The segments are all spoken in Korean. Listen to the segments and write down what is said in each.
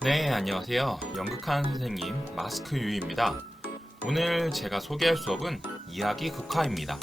네, 안녕하세요. 연극하는 선생님 마스크 유입니다. 오늘 제가 소개할 수업은 이야기 극화입니다.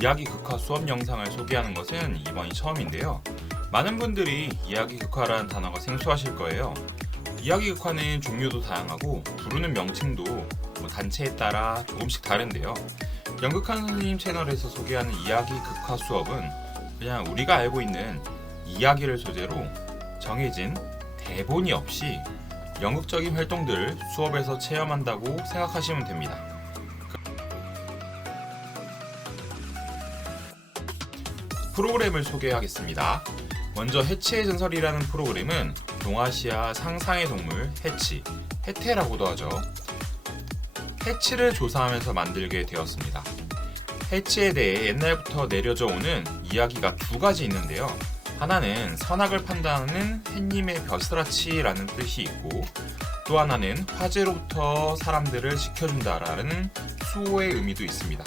이야기 극화 수업 영상을 소개하는 것은 이번이 처음인데요. 많은 분들이 이야기 극화라는 단어가 생소하실 거예요. 이야기 극화는 종류도 다양하고 부르는 명칭도 단체에 따라 조금씩 다른데요. 연극하는 선생님 채널에서 소개하는 이야기 극화 수업은 그냥 우리가 알고 있는 이야기를 소재로 정해진 대본이 없이 연극적인 활동들을 수업에서 체험한다고 생각하시면 됩니다. 프로그램을 소개하겠습니다. 먼저 해치의 전설이라는 프로그램은 동아시아 상상의 동물 해치, 해태라고도 하죠. 해치를 조사하면서 만들게 되었습니다. 해치에 대해 옛날부터 내려져 오는 이야기가 두 가지 있는데요. 하나는 선악을 판단하는 햇님의 벼슬아치라는 뜻이 있고, 또 하나는 화재로부터 사람들을 지켜준다라는 수호의 의미도 있습니다.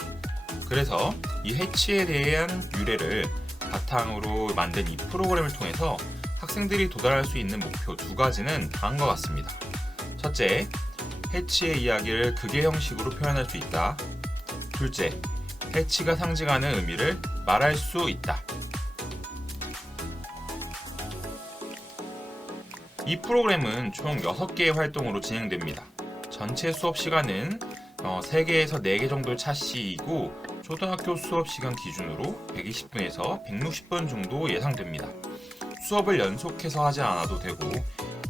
그래서 이 해치에 대한 유래를 바탕으로 만든 이 프로그램을 통해서 학생들이 도달할 수 있는 목표 두 가지는 다음과 같습니다. 첫째, 해치의 이야기를 극의 형식으로 표현할 수 있다. 둘째, 해치가 상징하는 의미를 말할 수 있다. 이 프로그램은 총 6개의 활동으로 진행됩니다. 전체 수업 시간은 3개에서 4개 정도 차시이고 초등학교 수업 시간 기준으로 120분에서 160분 정도 예상됩니다. 수업을 연속해서 하지 않아도 되고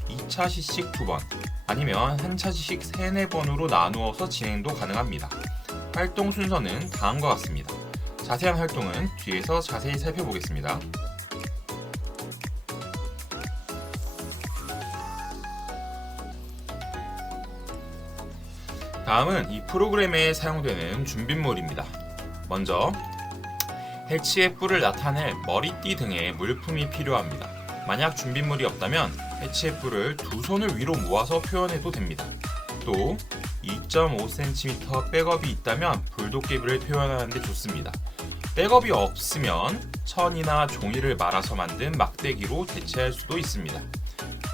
2차시씩 2번 아니면 1차시씩 3, 4번으로 나누어서 진행도 가능합니다. 활동 순서는 다음과 같습니다. 자세한 활동은 뒤에서 자세히 살펴보겠습니다. 다음은 이 프로그램에 사용되는 준비물입니다. 먼저 해치의 뿔을 나타낼 머리띠 등의 물품이 필요합니다. 만약 준비물이 없다면 해치의 뿔을 두 손을 위로 모아서 표현해도 됩니다. 또 2.5cm 백업이 있다면 불도깨비를 표현하는 데 좋습니다. 백업이 없으면 천이나 종이를 말아서 만든 막대기로 대체할 수도 있습니다.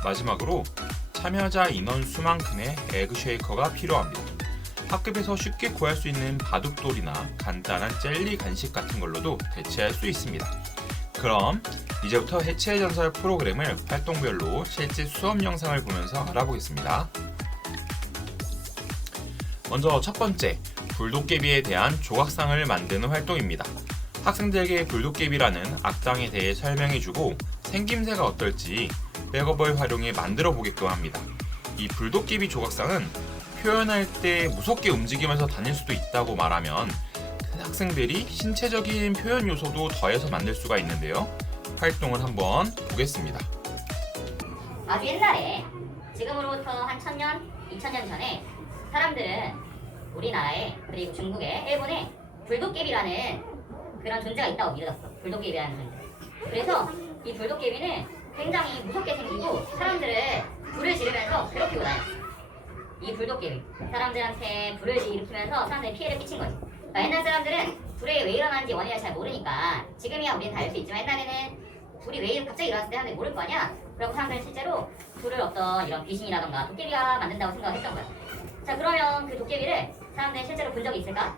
마지막으로 참여자 인원 수만큼의 에그 쉐이커가 필요합니다. 학급에서 쉽게 구할 수 있는 바둑돌이나 간단한 젤리 간식 같은 걸로도 대체할 수 있습니다. 그럼 이제부터 해치의 전설 프로그램을 활동별로 실제 수업 영상을 보면서 알아보겠습니다. 먼저 첫 번째, 불도깨비에 대한 조각상을 만드는 활동입니다. 학생들에게 불도깨비라는 악당에 대해 설명해주고 생김새가 어떨지 백업을 활용해 만들어 보게끔 합니다. 이 불도깨비 조각상은 표현할 때 무섭게 움직이면서 다닐 수도 있다고 말하면 학생들이 신체적인 표현 요소도 더해서 만들 수가 있는데요. 활동을 한번 보겠습니다. 아주 옛날에 지금으로부터 한 1000년, 2000년 전에 사람들은 우리나라에 그리고 중국에 일본에 불도깨비라는 그런 존재가 있다고 믿었어. 불도깨비라는 존재. 그래서 이 불도깨비는 굉장히 무섭게 생기고 사람들을 불을 지르면서 괴롭히고 다녔어. 이 불도깨비 사람들한테 불을 일으키면서 사람들이 피해를 끼친 거지. 그러니까 옛날 사람들은 불이 왜 일어나는지 원인을 잘 모르니까 지금이야 우리는 다 알 수 있지만 옛날에는 불이 왜 갑자기 일어났을 때 사람들이 모를 거 아니야. 그래서 사람들은 실제로 불을 어떤 이런 귀신이라던가 도깨비가 만든다고 생각을 했던 거야. 자, 그러면 그 도깨비를 사람들이 실제로 본 적이 있을까?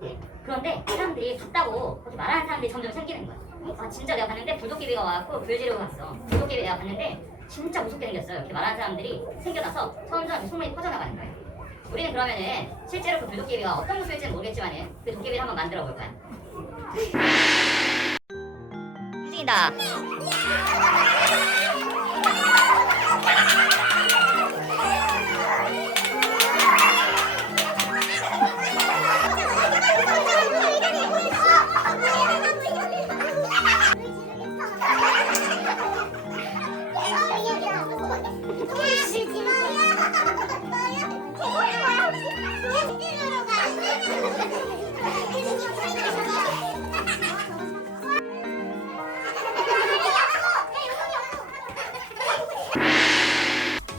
네. 그런데 사람들이 봤다고 그렇게 말하는 사람들이 점점 생기는 거야. 아, 진짜 내가 봤는데 불도깨비가 와갖고 불 지르고 갔어. 불도깨비 내가 봤는데 진짜 무섭게 생겼어요. 이렇게 말하는 사람들이 생겨나서 점점 그 소문이 퍼져나가는 거예요. 우리는 그러면은 실제로 그 불도깨비가 어떤 모습일지는 모르겠지만은 그 도깨비를 한번 만들어 볼 거야. 움직인다.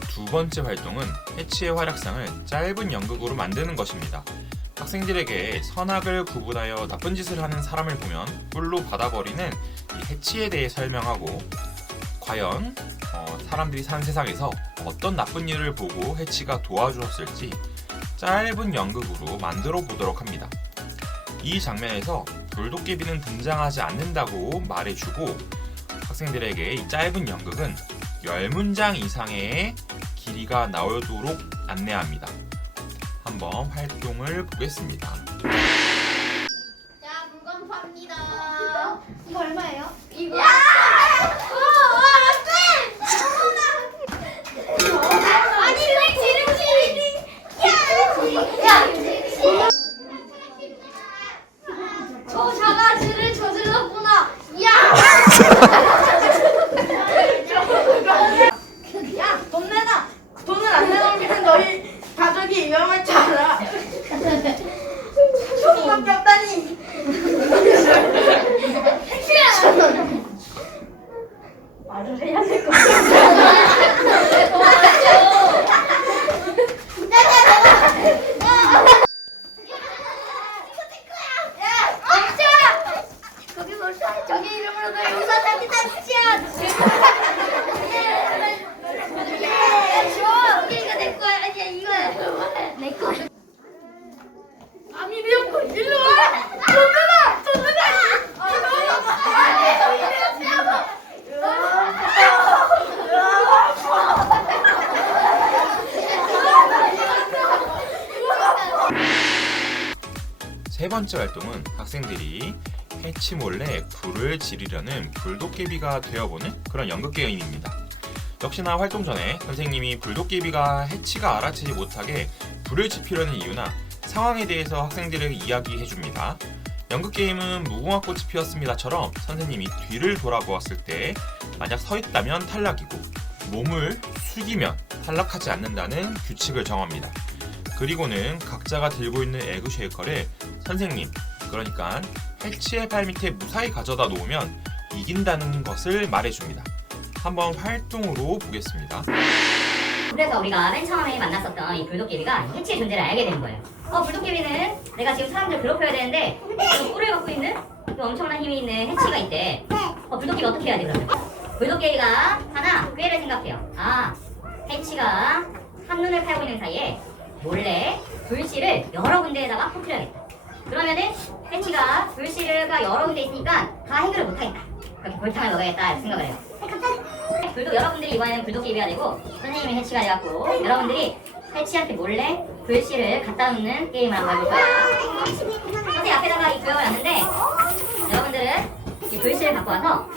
두 번째 활동은 해치의 활약상을 짧은 연극으로 만드는 것입니다. 학생들에게 선악을 구분하여 나쁜 짓을 하는 사람을 보면 뿔로 받아버리는 이 해치에 대해 설명하고 과연 사람들이 사는 세상에서 어떤 나쁜 일을 보고 해치가 도와주었을지 짧은 연극으로 만들어 보도록 합니다. 이 장면에서 불도깨비는 등장하지 않는다고 말해주고 학생들에게 이 짧은 연극은 10문장 이상의 길이가 나오도록 안내합니다. 한번 활동을 보겠습니다. 자, 물건 팝니다. 이거 얼마예요? 이거. 아니, 왜 지름지? 야! 저 자가지를 저질렀구나. 야! 야, 돈 내놔. 돈을 안 내놓으면 너희 가족이 위험할 줄 알아. 돈밖에 없다니. 말을 해야 될 것 같아. 저기 이름으로 너 용사 사기 다치야. 이거 내 거야. 아니야 이거 내 거. 아니 미역국 일로 와. 돈 내놔. 돈 내놔. 세 번째 활동은 학생들이 해치 몰래 불을 지르려는 불도깨비가 되어보는 그런 연극 게임입니다. 역시나 활동 전에 선생님이 불도깨비가 해치가 알아채지 못하게 불을 지피려는 이유나 상황에 대해서 학생들에게 이야기해줍니다. 연극 게임은 무궁화꽃이 피었습니다처럼 선생님이 뒤를 돌아보았을 때 만약 서 있다면 탈락이고 몸을 숙이면 탈락하지 않는다는 규칙을 정합니다. 그리고는 각자가 들고 있는 에그 쉐이커를 선생님, 그러니까 해치의 발 밑에 무사히 가져다 놓으면 이긴다는 것을 말해줍니다. 한번 활동으로 보겠습니다. 그래서 우리가 맨 처음에 만났었던 이 불도깨비가 해치의 존재를 알게 되는 거예요. 불도깨비는 내가 지금 사람들을 괴롭혀야 되는데 그 뿔을 갖고 있는 그 엄청난 힘이 있는 해치가 있대. 불도깨비 어떻게 해야 돼 그러면? 불도깨비가 하나 꾀를 생각해요. 해치가 한눈을 팔고 있는 사이에 몰래 불씨를 여러 군데에다가 퍼뜨려야겠다. 그러면은 해치가 불씨가 여러 군데 있으니까 다 해결을 못하겠다. 그렇게 골탕을 먹어야겠다 생각을 해요. 불도 여러분들이 이번에는 불도깨비가 되고 선생님이 해치가 돼갖고 여러분들이 해치한테 몰래 불씨를 갖다 놓는 게임을 한번 해볼 거예요. 선생님 앞에다가 이 구역을 놨는데 여러분들은 이 불씨를 갖고 와서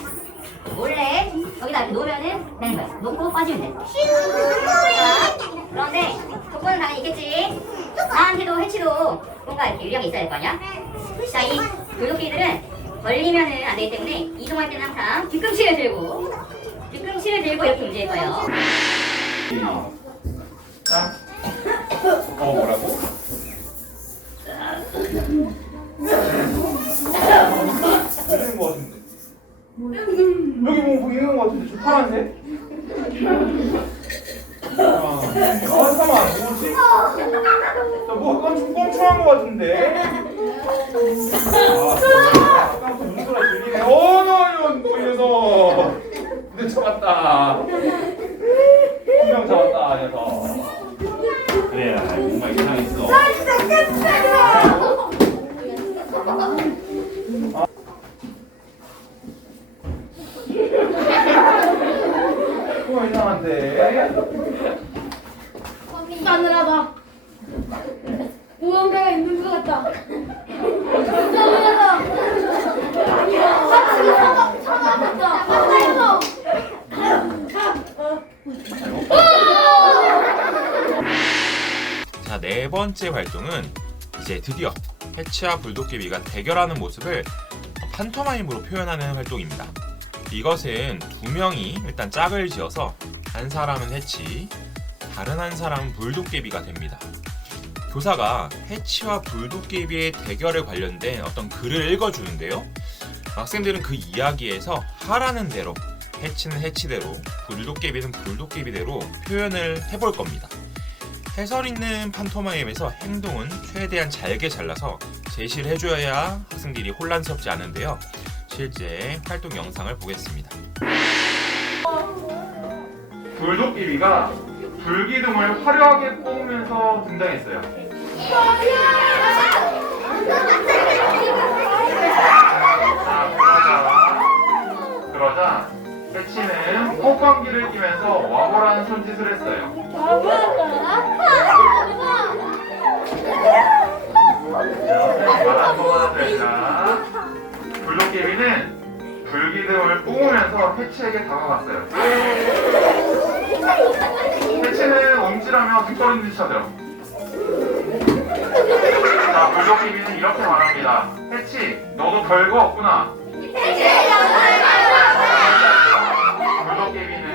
몰래 여기다 이렇게 놓으면은 되는 거예요. 놓고 빠지면 돼. 자, 그런데 조건은 당연히 있겠지. 나한테도 해치도 뭔가 이렇게 유리하게 있어야 될 거 아니야? 자, 이 불도깨비들은 걸리면은 안 되기 때문에 이동할 때는 항상 뒤꿈치를 들고 이렇게 움직일 거예요. 자, 뭐라고? 보이는 거 같은데. 여기 뭐 보이는 거 같은데. 저 파란색? 잠깐만. 뭐지? 뭐 뻥뻥한 거 같은데. 아까부터 무슨 소리가 들리네. 이 녀석. 근데 잡았다. 한 명 잡았다, 이 녀석. 그래, 뭔가 이상했어. 뭐가 이상한데? 싸늘하다. 무언가가 있는 것 같다. 싸늘하다. 아니야. 사과받다. 맞다 이거. 자, 네 번째 활동은 이제 드디어 해치와 불도깨비가 대결하는 모습을 판토마임으로 표현하는 활동입니다. 이것은 두 명이 일단 짝을 지어서 한 사람은 해치, 다른 한 사람은 불도깨비가 됩니다. 교사가 해치와 불도깨비의 대결에 관련된 어떤 글을 읽어주는데요. 학생들은 그 이야기에서 하라는 대로, 해치는 해치대로, 불도깨비는 불도깨비대로 표현을 해볼 겁니다. 해설 있는 판토마임에서 행동은 최대한 잘게 잘라서 제시를 해줘야 학생들이 혼란스럽지 않은데요. 실제 활동 영상을 보겠습니다. 불도깨비가 불기둥을 화려하게 뽑으면서 등장했어요. 자, 그러자 해치는 폭광기를 끼면서 와보라는 손짓을 했어요. 말한 동안 되자 불도깨비는 불기둥을 뿜으면서 해치에게 다가갔어요. 해치는 움찔하며 뒷걸음 뒤쳐요. 자, 불도깨비는 이렇게 말합니다. 해치, 너도 별거 없구나. 불도깨비는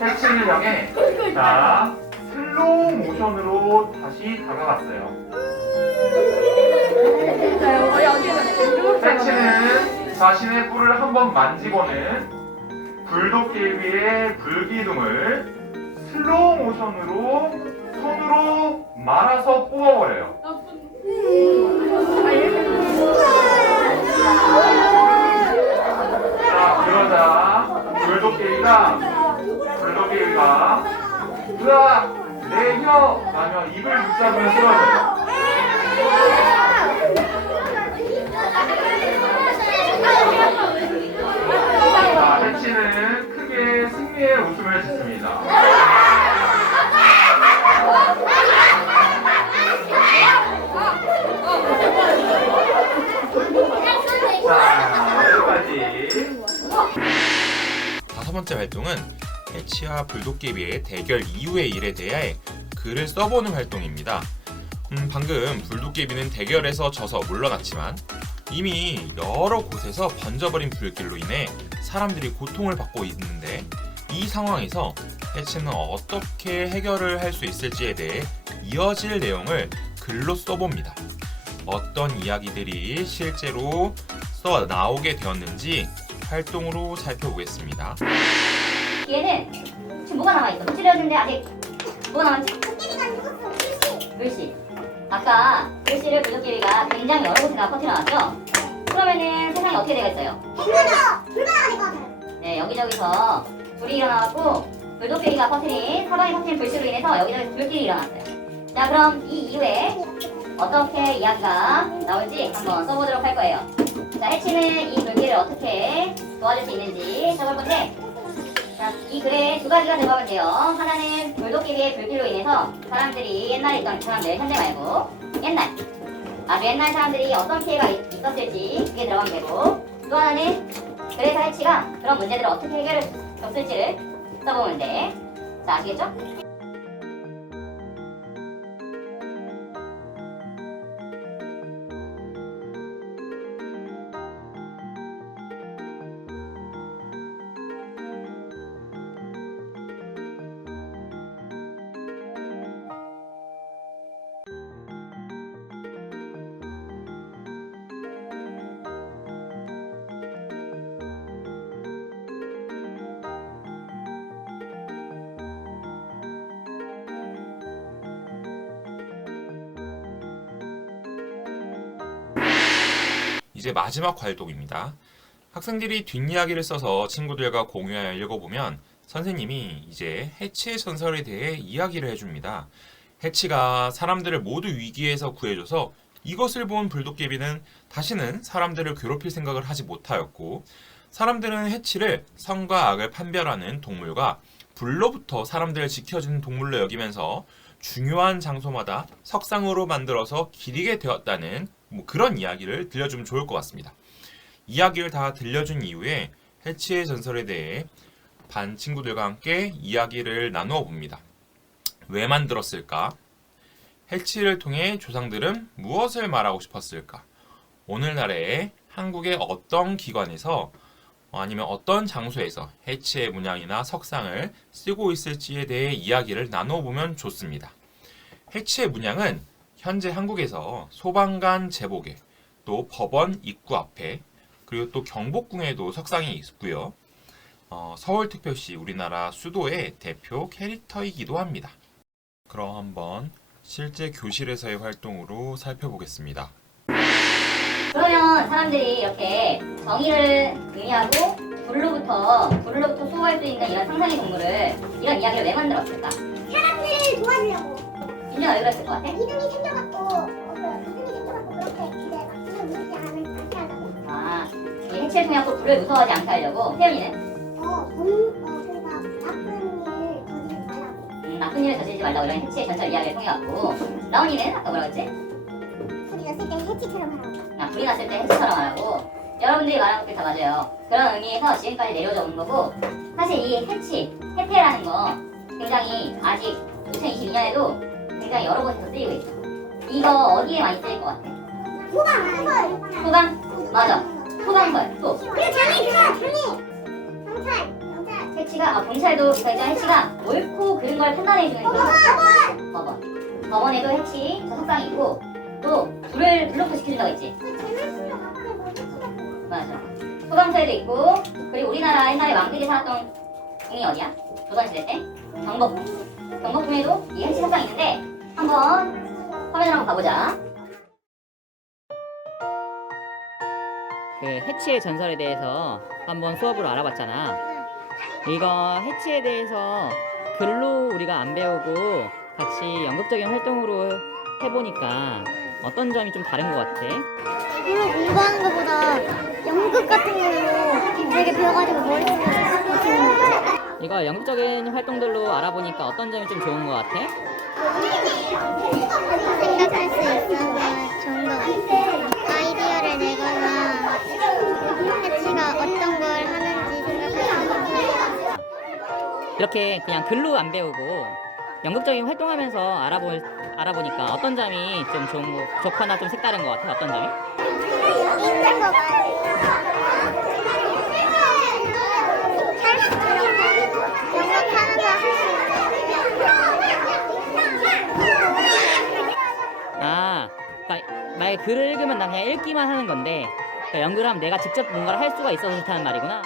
해치를 향해 자, 슬로우 모션으로 다시 다가갔어요. 해치는 자신의 뿔을 한번 만지고는 불도깨비의 불기둥을 슬로우 모션으로 손으로 말아서 뽑아버려요. 자, 그러자 불도깨비가 으악! 내 혀! 라며 입을 붙잡으며 쓰러져요. 자, 해치는 크게 승리의 웃음을 짓습니다. 자, 여기까지. 다섯 번째 활동은 해치와 불도깨비의 대결 이후의 일에 대해 글을 써보는 활동입니다. 방금 불도깨비는 대결에서 져서 물러났지만 이미 여러 곳에서 번져버린 불길로 인해 사람들이 고통을 받고 있는데 이 상황에서 해치는 어떻게 해결을 할 수 있을지에 대해 이어질 내용을 글로 써봅니다. 어떤 이야기들이 실제로 써 나오게 되었는지 활동으로 살펴보겠습니다. 뒤에는 지금 뭐가 남아있어? 도치려는데 아직 뭐가 남았지? 글씨. 아까 글씨를 불도깨비가 굉장히 여러 곳에다 퍼뜨려놨죠? 그러면은 세상이 어떻게 되겠어요? 네, 여기저기서 불이 일어나갖고 불도깨비가 퍼뜨린 사방에 퍼뜨린 불씨로 인해서 여기저기 불길이 일어났어요. 자, 그럼 이 이후에 어떻게 이야기가 나올지 한번 써보도록 할 거예요. 자, 해치는 이 불길을 어떻게 도와줄 수 있는지 써볼 건데, 자, 이 글에 두 가지가 들어가면 돼요. 하나는 불도깨비의 불길로 인해서 사람들이 옛날에 있던 사람들, 현재 말고 옛날, 아주 옛날 사람들이 어떤 피해가 있었을지 그게 들어가면 되고, 또 하나는 그래서 해치가 그런 문제들을 어떻게 해결을 줬을지를 써보면 돼. 자, 아시겠죠? 이제 마지막 활동입니다. 학생들이 뒷이야기를 써서 친구들과 공유하여 읽어보면 선생님이 이제 해치의 전설에 대해 이야기를 해줍니다. 해치가 사람들을 모두 위기에서 구해줘서 이것을 본 불도깨비는 다시는 사람들을 괴롭힐 생각을 하지 못하였고, 사람들은 해치를 선과 악을 판별하는 동물과 불로부터 사람들을 지켜주는 동물로 여기면서 중요한 장소마다 석상으로 만들어서 기리게 되었다는 그런 이야기를 들려주면 좋을 것 같습니다. 이야기를 다 들려준 이후에 해치의 전설에 대해 반 친구들과 함께 이야기를 나누어 봅니다. 왜 만들었을까? 해치를 통해 조상들은 무엇을 말하고 싶었을까? 오늘날에 한국의 어떤 기관에서 아니면 어떤 장소에서 해치의 문양이나 석상을 쓰고 있을지에 대해 이야기를 나누어 보면 좋습니다. 해치의 문양은 현재 한국에서 소방관 제복에, 또 법원 입구 앞에, 그리고 또 경복궁에도 석상이 있고요. 서울특별시 우리나라 수도의 대표 캐릭터이기도 합니다. 그럼 한번 실제 교실에서의 활동으로 살펴보겠습니다. 그러면 사람들이 이렇게 정의를 의미하고 불로부터 확보할 수 있는 이런 상상의 동물을 이런 이야기를 왜 만들었을까? 사람들을 도와주려고. 윤정아 왜 그랬을 것 같아? 믿음이 생겨갖고 그렇게 이제 막 불을 무섭지 않게 하려고. 아, 이 해치를 통해 또 불을 무서워하지 않게 하려고. 태연이는 그러니까 나쁜 일을 나쁜 일을 저지르지 저지르지 말라고. 말라고 이런 해치의 전설 이야기를 통해 갖고. 라온이는 아까 뭐라고 했지? 불이 났을 때 해치처럼 하라고. 불이 났을 때 해치처럼 하라고. 여러분들이 말한 것들 다 맞아요. 그런 의미에서 지금까지 내려져 온 거고, 사실 이 해치, 해태라는 거 굉장히 아직 2022년에도 굉장히 여러 곳에서 쓰이고 있어. 이거 어디에 많이 쓰일 것 같아? 소방? 맞아. 소방벌. 또 그리고 장애 경찰. 해치가 경찰도 그러니까 해치가 옳고 그른 걸 판단해주는 그런 법원. 법원에도 해치 저 석방이 있고 또 불을 블록도 시켜준다고 했지. 맞아. 소방서에도 있고 그리고 우리나라 옛날에 왕들이 살았던 궁이 어디야? 조선시대 때 경복궁. 경복궁에도 이 해치 석방이 있는데 한번 화면을 한번 봐보자. 그 해치의 전설에 대해서 한번 수업으로 알아봤잖아. 이거 해치에 대해서 글로 우리가 안 배우고 같이 연극적인 활동으로 해보니까 어떤 점이 좀 다른 것 같아? 글로 공부하는 것보다 연극 같은 걸로 되게 배워가지고 머릿속에 쏙쏙 것 같아. 이거 연극적인 활동들로 알아보니까 어떤 점이 좀 좋은 것 같아? 생각할 수 있어서 좋은 것 같아. 아이디어를 내거나 해치가 어떤 걸 하는지 생각할 수 있어서. 이렇게 그냥 글로 안 배우고 연극적인 활동하면서 알아보니까 어떤 점이 좀 좋거나 좀 색다른 것 같아? 어떤 점이? 있는 것 같아. 연극하면서 할 수 있어. 아, 그러니까 만약에 글을 읽으면 난 그냥 읽기만 하는 건데 그러니까 연극을 하면 내가 직접 뭔가를 할 수가 있어서 좋다는 말이구나.